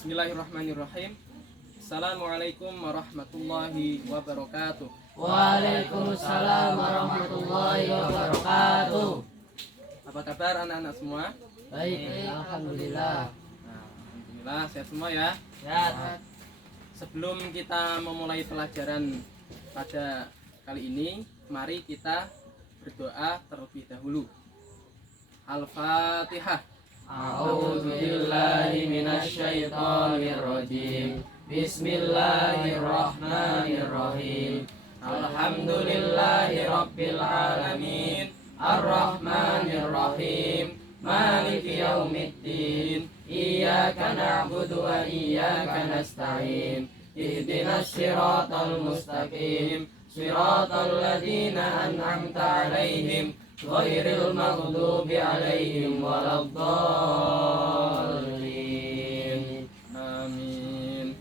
Bismillahirrahmanirrahim. Assalamualaikum warahmatullahi wabarakatuh. Waalaikumsalam warahmatullahi wabarakatuh. Apa kabar anak-anak semua? Baik, alhamdulillah. Nah, alhamdulillah sehat semua ya. Ya. Sebelum kita memulai pelajaran pada kali ini, mari kita berdoa terlebih dahulu. Al-Fatihah. A'udzu billahi minasyaitonir rajim. Bismillahirrahmanirrahim. Alhamdulillahi rabbil alamin. Arrahmanir rahim. Maliki yaumiddin. Iyyaka na'budu wa iyyaka nasta'in. Ihdinas siratal mustaqim. Siratal ladzina an'amta 'alaihim ghairil maghdubi 'alaihim waladdallin. Amin.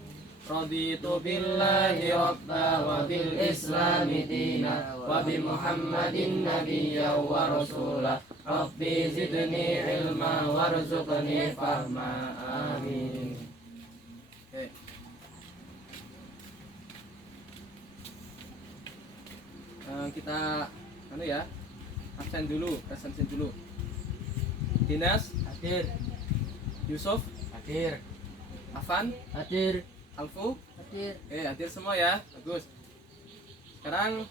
Raditu billahi rabba wa bil islami dina wa bi Muhammadin nabiyya wa rasula. Rabbi zidni ilma warzuqni fahma. Amin. Oke. Kita absen dulu. Dinas Hadir. Yusuf, Hadir. Afan, Hadir. Alfu. Hadir. Hadir semua ya, bagus. Sekarang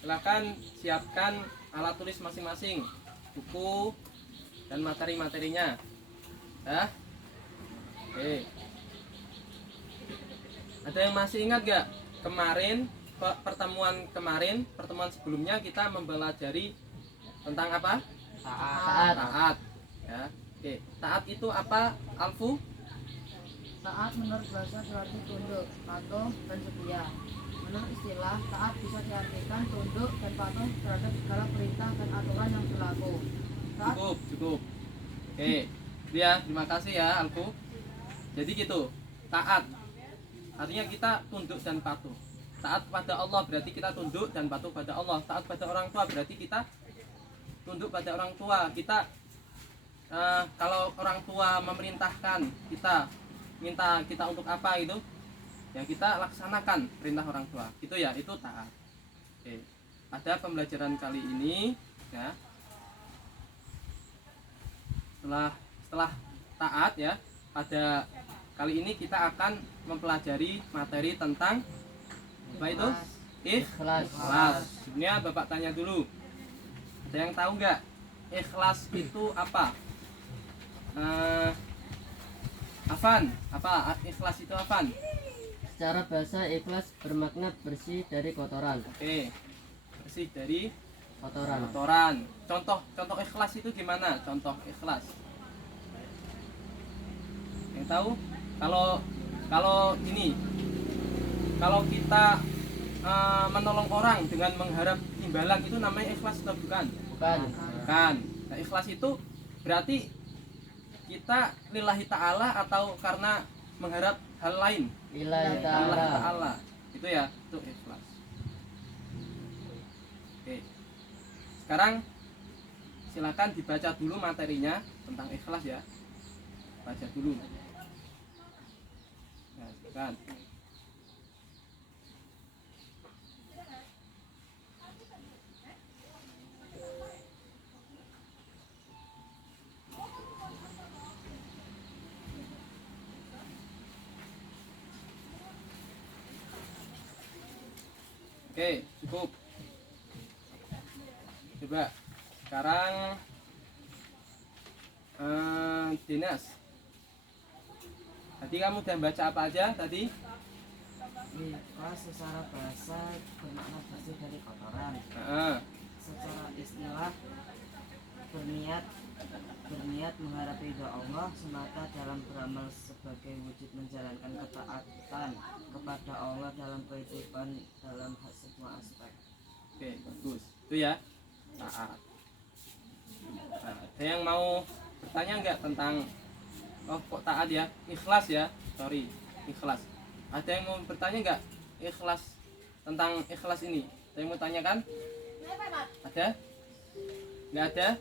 silakan siapkan alat tulis masing-masing, buku dan materi-materinya. Ya. Oke. Ada yang masih ingat gak kemarin pertemuan sebelumnya kita mempelajari tentang apa? Taat. Ya. Oke. Taat itu apa, Alfu? Taat menurut bahasa berarti tunduk, patuh, dan setia. Menurut istilah, taat bisa diartikan tunduk dan patuh terhadap segala perintah dan aturan yang berlaku. Taat Cukup. Oke, ya, terima kasih ya, Alfu. Jadi gitu, taat artinya kita tunduk dan patuh. Taat pada Allah berarti kita tunduk dan patuh pada Allah. Taat pada orang tua berarti kita tunduk pada orang tua. Kita kalau orang tua memerintahkan kita, minta kita untuk apa gitu, ya kita laksanakan perintah orang tua. Gitu ya, itu taat. Oke. Pada pembelajaran kali ini ya, setelah taat ya, pada kali ini kita akan mempelajari materi tentang apa itu? Ikhlas. Sebenarnya Bapak tanya dulu, ada yang tahu nggak ikhlas itu apa? Afan, apa ikhlas itu, Afan? Secara bahasa ikhlas bermakna bersih dari kotoran. Oke, bersih dari Kotoran. Contoh ikhlas itu gimana? Contoh ikhlas. Yang tahu? Kalau kita menolong orang dengan mengharap imbalan itu namanya ikhlas atau bukan? Bukan. Nah, ikhlas itu berarti kita lillahi ta'ala atau karena mengharap hal lain? Lillahi Lillahi ta'ala. ta'ala. Itu ya, itu ikhlas. Oke. Sekarang silakan dibaca dulu materinya tentang ikhlas ya. Baca dulu. Nah, silakan. Oke, cukup. Coba sekarang Dinas. Tadi kamu udah baca apa aja tadi? Ikhlas secara bahasa bermakna bersih dari kotoran. Secara istilah berniat mengharap ridha Allah semata dalam beramal sebagai wujud menjalankan ketaatan kepada Allah dalam kehidupan dalam semua aspek. Oke, bagus. Itu ya, taat. Nah, ada yang mau bertanya nggak tentang kok taat ya? Ikhlas ya, sorry, ikhlas. Ada yang mau bertanya nggak ikhlas tentang ikhlas ini? Ada yang mau tanyakan? Ada? Nggak ada?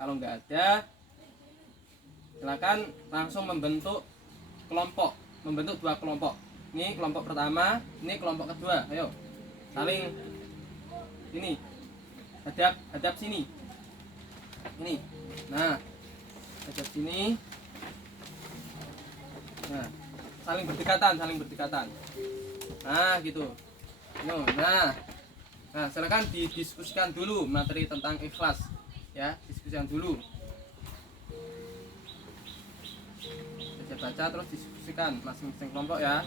Kalau nggak ada, silakan langsung membentuk kelompok, membentuk dua kelompok. Ini kelompok pertama, ini kelompok kedua. Ayo, saling ini, hadap sini. Ini, nah, hadap sini. Nah, saling berdekatan. Nah, gitu. Nah, silakan didiskusikan dulu materi tentang ikhlas, ya, diskusikan dulu. Baca terus diskusikan masing-masing kelompok ya.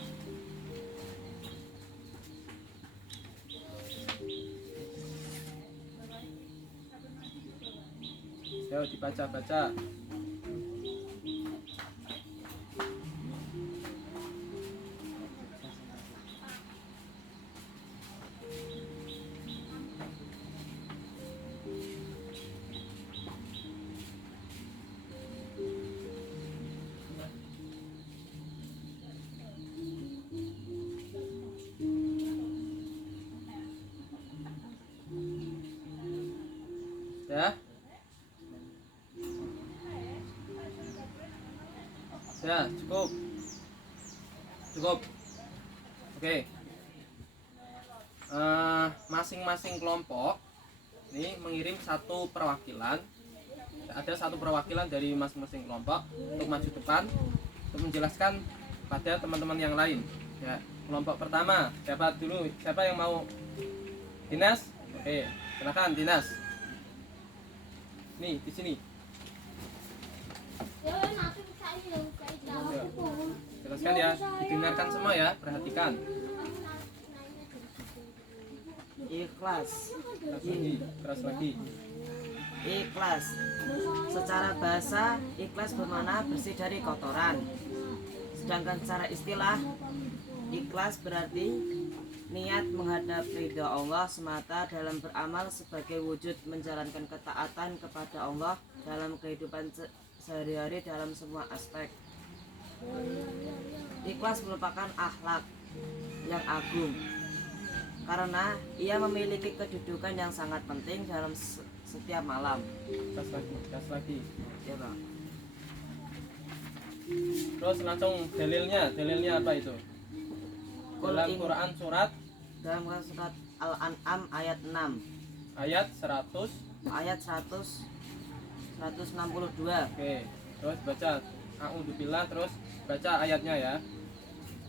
Yuk dibaca-baca. Ya. Ya, cukup. Oke. Masing-masing kelompok ini mengirim satu perwakilan. Ada satu perwakilan dari masing-masing kelompok untuk maju depan untuk menjelaskan pada teman-teman yang lain. Ya, kelompok pertama, siapa dulu? Siapa yang mau? Dinas? Oke, silakan Dinas. Nih, di sini. Jelaskan ya, didengarkan semua ya, perhatikan. Ikhlas. Keras lagi. Ikhlas. Secara bahasa, ikhlas bermakna bersih dari kotoran. Sedangkan secara istilah, ikhlas berarti niat menghadap ridha Allah semata dalam beramal sebagai wujud menjalankan ketaatan kepada Allah dalam kehidupan sehari-hari dalam semua aspek. Ikhlas merupakan akhlak yang agung karena ia memiliki kedudukan yang sangat penting dalam setiap malam. Gas lagi. Ya, Bang. Terus langsung dalilnya apa itu? Dalam Quran surat Al-An'am ayat 6 ayat 100. ayat 162. Oke, terus baca a'udzubillah, terus baca ayatnya ya.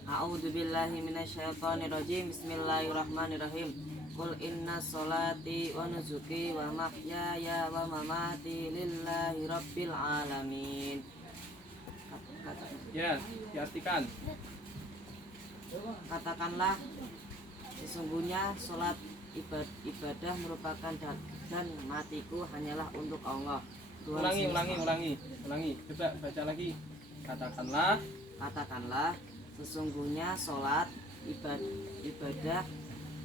A'udzubillahi minasyaitonirrajim. Bismillahirrahmanirrahim. Qul inna sholati wa nusuki wa mahyaya wa mamati lillahi rabbil alamin. Ya, diartikan. Katakanlah, sesungguhnya sholat ibadah merupakan dan matiku hanyalah untuk Allah. Ulangi. Coba baca lagi. Katakanlah, sesungguhnya sholat ibadah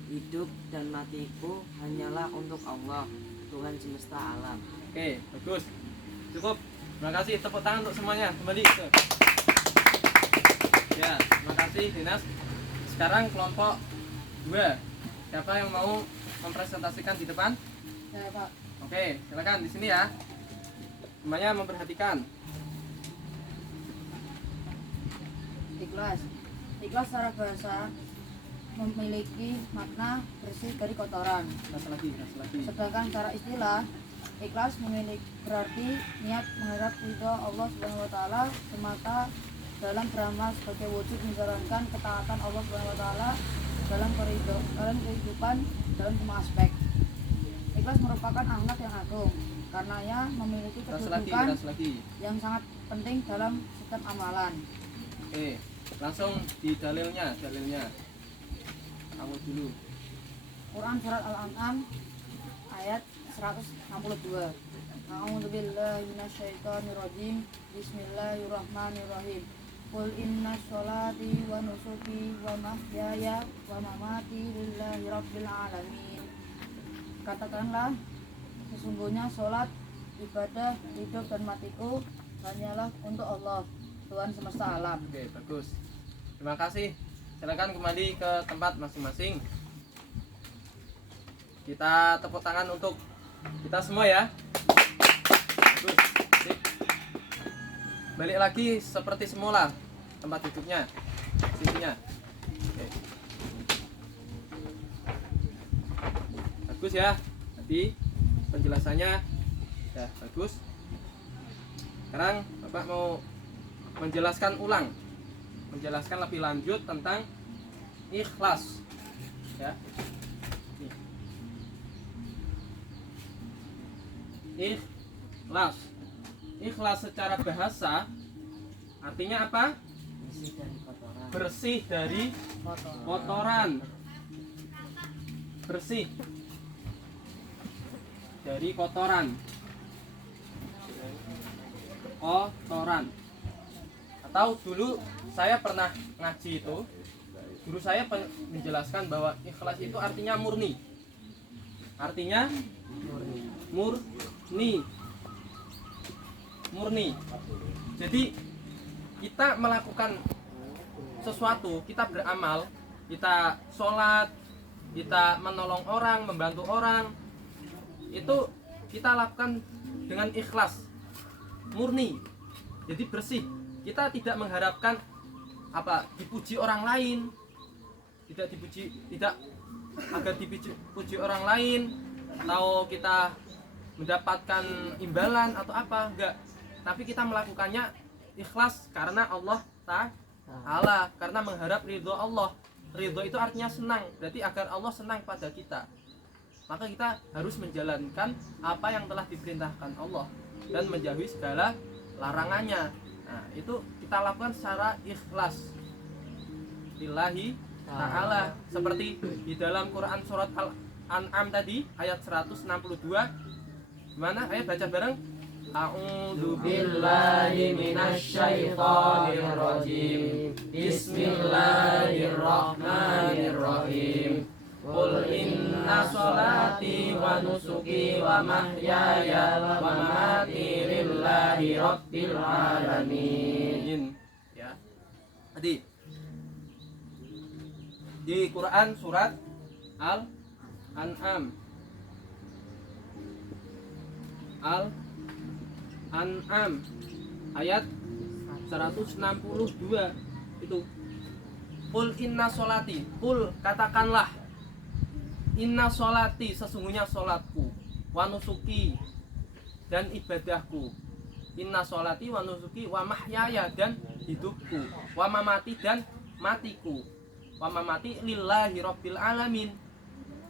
hidup dan matiku hanyalah untuk Allah, Tuhan semesta alam. Oke, bagus. Cukup. Terima kasih. Tepuk tangan untuk semuanya. Kembali. Ya, terima kasih Dinas. Sekarang kelompok 2. Siapa yang mau mempresentasikan di depan? Ya, Pak. Oke, silakan di sini ya. Semuanya memperhatikan. Ikhlas secara bahasa memiliki makna bersih dari kotoran. Gas lagi. Sedangkan secara istilah, ikhlas memiliki berarti niat menghadap ridha Allah Subhanahu wa taala semata dalam beramal sebagai wujud menjalankan ketaatan Allah Subhanahu wa taala dalam kehidupan dalam semua aspek. Ikhlas merupakan akhlak yang agung karenanya memiliki kedudukan yang sangat penting dalam setiap amalan. Oke, langsung di dalilnya. Kamu dulu. Quran surat Al-An'am ayat 162. A'udzubillahi minasyaitonirrajim. Bismillahirrahmanirrahim. Qul inna sholati wa nusuki wa mahyaya wa mamati lillahi rabbil alamin. Katakanlah, sesungguhnya sholat, ibadah, hidup dan matiku hanyalah untuk Allah, Tuhan semesta alam. Oke, bagus. Terima kasih. Silakan kembali ke tempat masing-masing. Kita tepuk tangan untuk kita semua ya. Bagus. Sip. Balik lagi seperti semula. tempat duduknya, sisinya. Oke. Bagus ya, tadi penjelasannya ya bagus. Sekarang Bapak mau menjelaskan lebih lanjut tentang ikhlas ya. Ikhlas secara bahasa artinya apa? bersih dari kotoran. Bersih dari kotoran. Atau dulu saya pernah ngaji itu, guru saya menjelaskan bahwa ikhlas itu artinya murni. Artinya murni. Jadi kita melakukan sesuatu, kita beramal, kita sholat, kita menolong orang, membantu orang, itu kita lakukan dengan ikhlas, murni. Jadi bersih. Kita tidak mengharapkan dipuji orang lain, tidak agar dipuji orang lain, atau kita mendapatkan imbalan atau apa, enggak. Tapi kita melakukannya ikhlas karena Allah Ta'ala, karena mengharap ridho Allah. Ridho itu artinya senang, berarti agar Allah senang pada kita. Maka kita harus menjalankan apa yang telah diperintahkan Allah dan menjauhi segala larangannya. Nah, itu kita lakukan secara ikhlas lillahi ta'ala, seperti di dalam Quran surat Al-An'am tadi ayat 162. Gimana? Ayo baca bareng. A'udzu billahi minasyaitonir rajim. Bismillahirrahmanirrahim. Qul inna sholati wa nusuki wa mahyaya wa mamati lillahi rabbil alamin. Ya. Tadi di Quran surat Al-An'am ayat 162 itu. Qul inna sholati, qul katakanlah, inna sholati sesungguhnya sholatku, wa nusuki dan ibadahku, inna sholati wa nusuki wa mahyaya dan hidupku, wa mamati dan matiku, wa mamati lillahi rabbil alamin,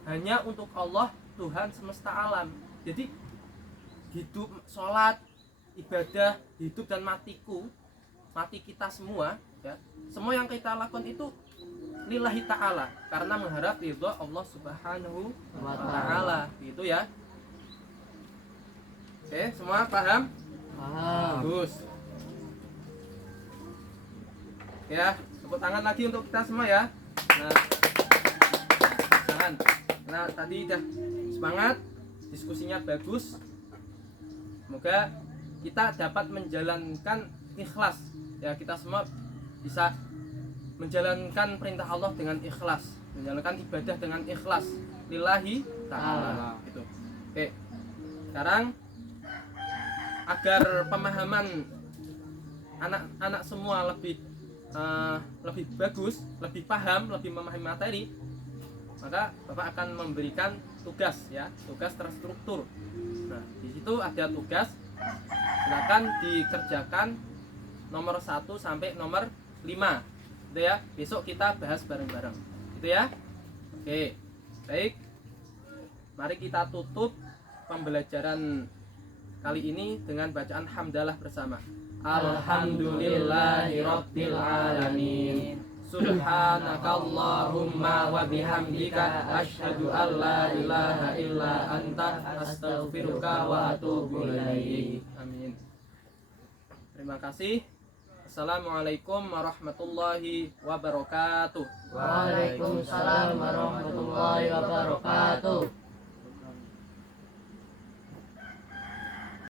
hanya untuk Allah Tuhan semesta alam. Jadi hidup, sholat, ibadah, hidup dan matiku, mati kita semua ya, semua yang kita lakukan itu lillahi ta'ala, karena mengharap ridho Allah subhanahu wa ta'ala, gitu ya. Oke, semua paham? Bagus ya, tepuk tangan lagi untuk kita semua ya. Nah tadi udah semangat, diskusinya bagus. Semoga kita dapat menjalankan ikhlas ya, kita semua bisa menjalankan perintah Allah dengan ikhlas, menjalankan ibadah dengan ikhlas lillahi ta'ala gitu. Oke. Sekarang agar pemahaman anak-anak semua lebih bagus, lebih paham, lebih memahami materi, maka Bapak akan memberikan tugas ya, tugas terstruktur. Nah, di situ ada tugas, silakan dikerjakan nomor 1 sampai nomor 5. Gitu ya. Besok kita bahas bareng-bareng. Gitu ya. Oke. Baik. Mari kita tutup pembelajaran kali ini dengan bacaan hamdalah bersama. Alhamdulillahirabbil alamin. Subhanakallahumma wa bihamdika asyhadu an la ilaha illa anta astaghfiruka wa atubu ilaik. Amin. Terima kasih. Assalamualaikum warahmatullahi wabarakatuh. Waalaikumsalam warahmatullahi wabarakatuh.